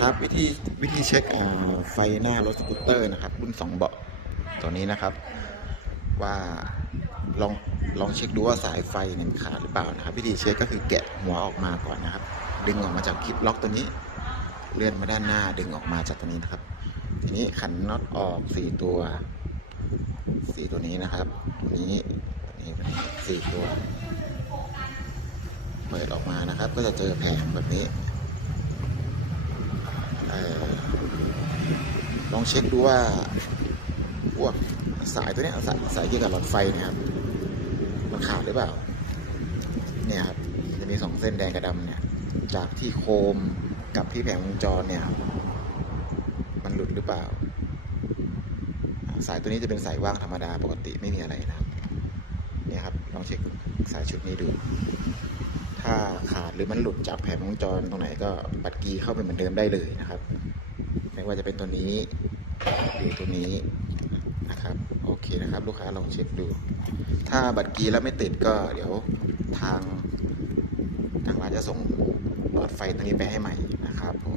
ครับวิธีวิธีเช็คไฟหน้ารถสกูตเตอร์นะครับรุ่นสองเบาะตัวนี้นะครับ ว่าลองลองเช็คดูว่าสายไฟเนี่ยนขาดหรือเปล่านะครับ วิธีเช็คก็คือแกะหัวออกมาก่อนนะครับ ดึงออกมาจากคลิปล็อกตัวนี้ เลื่อนมาด้านหน้าดึงออกมาจากตัวนี้นะครับ ทีนี้ขันน็อตออกสี่ตัวสี่ตัวนี้นะครับตัวนี้ตัวนี้สี่ตัว เปิดออกมานะครับ ก็จะเจอแผงแบบนี้ ลองเช็คดูว่าพวกสายตัวนี้สายสายเกี่ยวกับหลอดไฟนะครับ มันขาดหรือเปล่า เนี่ยครับจะมีสองเส้นแดงกับดำเนี่ย จากที่โคมกับที่แผงวงจรเนี่ยมันหลุดหรือเปล่าอ่า สายตัวนี้จะเป็นสายว่างธรรมดาปกติไม่มีอะไรนะครับ เนี่ยครับลองเช็คสายชุดนี้ดู ถ้าขาดหรือมันหลุดจากแผงวงจรตรงไหนก็บัตรกีเข้าไปเหมือนเดิมได้เลยนะครับ ไม่ว่าจะเป็นตัวนี้หรือตัวนี้นะครับ โอเคนะครับ ลูกค้าลองเช็คดู ถ้าบัตรกีแล้วไม่ติดก็เดี๋ยวทางทางร้านจะส่งหลอดไฟตัวนี้ไปให้ใหม่นะครับผม